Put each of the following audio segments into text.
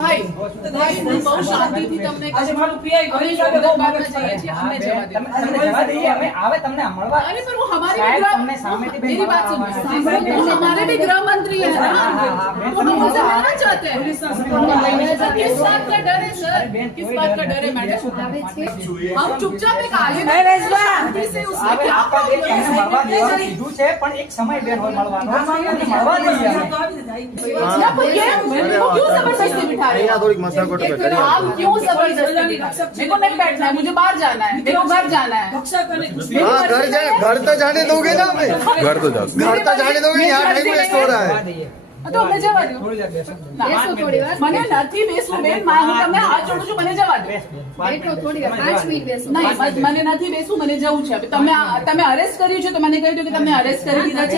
भाई भाई बहुत शांति थी તમને આજે મારું પીઆઈ ઘણી સાથે બહુ મગજ જઈએ છીએ અમે જવા દે તમને જવા દઈએ અમે આવે તમને મળવા अरे पर वो हमारे शायद भी તમને सामेથી मेरी बात सुनो वो हमारे भी गृह मंत्री है ना तो हम उनसे मिलना चाहते हैं किस बात का डर है सर किस बात का डर है मैडम हम चुपचाप एक आगे शांति से उसमें क्या મળવા દેવાનું કીધું છે પણ એક સમય બેન હોય મળવાનો મળવા દઈએ ना पर ये मेरे को क्यों जबरदस्ती बिठा रहे અહીંયા થોડીક મસાકોટ કરી आप क्यों जबरदस्ती बिठा रहे मेरे को नहीं बैठना है मुझे बाहर जाना है मेरे को घर जाना है हाँ घर तो जाने दोगे ना हमें घर तो जाने दोगे यहाँ टाइम वेस्ट हो रहा है तो अમને જવા દો થોડી વાર બેસો બેસો થોડી વાર મને નથી બેસવું બેન હું તમને હાથ જોડું છું મને જવા દો બેઠો થોડી વાર 5 મિનિટ બેસો નહીં મને નથી બેસવું મને જવું છે હવે તમે અરેસ્ટ કર્યું છે તો મને કહી દો કે તમને અરેસ્ટ કરી દીધા છે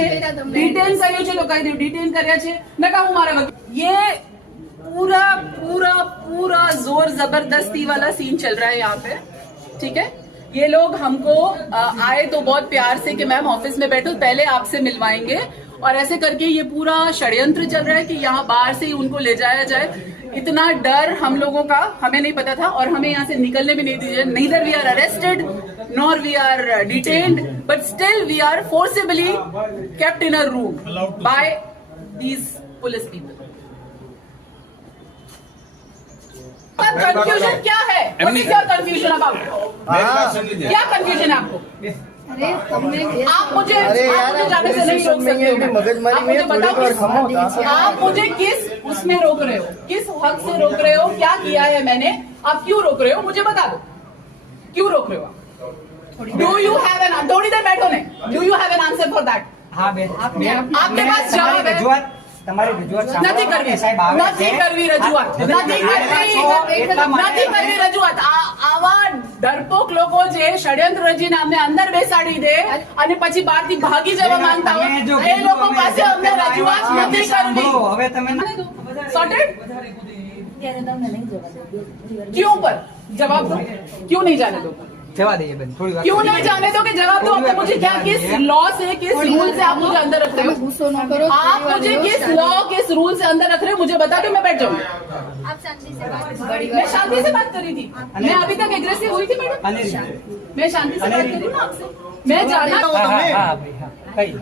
ડિટેન કર્યું છે તો કહી દો ડિટેન કર્યા છે मैं कहूं मारा वकील ये पूरा पूरा पूरा जोर जबरदस्ती वाला सीन चल रहा है यहाँ पे ठीक है ये लोग हमको आए तो बहुत प्यार से कि मैम ऑफिस में बैठो पहले आपसे मिलवाएंगे और ऐसे करके ये पूरा षड्यंत्र चल रहा है कि यहाँ बाहर से ही उनको ले जाया जाए इतना डर हम लोगों का हमें नहीं पता था और हमें यहाँ से निकलने भी नहीं दीजिए neither we are arrested nor we are detained but still we are forcibly kept in a room by these police people confusion क्या है क्या कंफ्यूजन अबाउट क्या कंफ्यूजन है आपको अरे तुमने आप मुझे अरे यार जाने से नहीं रोक सकते हो मगजमारी आप में मुझे थोड़ी बताओ बार खमो था आप मुझे किस उसमें रोक रहे हो किस हक से रोक रहे हो क्या किया है मैंने आप क्यों रोक रहे हो मुझे बता दो क्यों रोक रहे हो आप डू यू हैव एन थोड़ी देर बैठो नहीं do you have an answer for that હા બેન आपके पास जवाब है રજૂઆત તમારી રજૂઆત નથી કરવી સાહેબ આવે નથી કરવી રજૂઆત નથી કરવી રજૂઆત આવા ડરપોક લોકો જે ષડયંત્ર રચીને અમને અંદર બેસાડી દે અને પછી બહારથી ભાગી જવા માંગતા હોય એ લોકો પાસે અમને રજૂઆત નથી કરવી હવે તમે सॉर्टेड क्यों पर जवाब दो क्यों नहीं जाने दो જવા દઈએ બેન થોડી વાર क्यों नहीं जाने दो कि जवाब दो आपको मुझे क्या किस लॉ से किस रूल से आप मुझे अंदर रख रहे हो गुस्सा न करो आप मुझे किस लॉ किस रूल से अंदर रख रहे हो मुझे बता दो मैं बैठ जाऊंगी आप शांति से बात करो मैं शांति से बात कर रही थी मैं अभी तक एग्रेसिव हुई थी मैडम मैं शांति से बात कर रही हूँ ना आपसे मैं जाना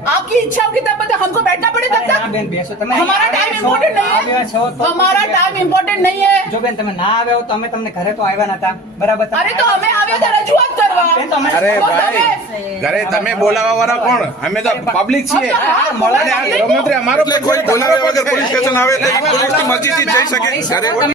आपकी इच्छा होगी तब बता हमको बैठना पड़े तब तक બેન બેસો તમે हमारा टाइम इम्पोर्टेंट नहीं है हमारा टाइम इम्पोर्टेंट नहीं है જો બેન તમે ના આવ્યા હો તો અમે તમને ઘરે તો આવ્યા નતા બરાબર अरे तो हमें आवे तो रजूआत करवा બેન તમે અરે तो ભાઈ તમે- ઘરે તમે બોલાવવા વાળા કોણ અમે તો પબ્લિક છીએ હા, અને આ ગૃહમંત્રી અમારો કોઈ બોલાવ્યા વગર પોલીસ સ્ટેશન આવે તો પોલીસની મરજીથી જઈ શકે ઘરે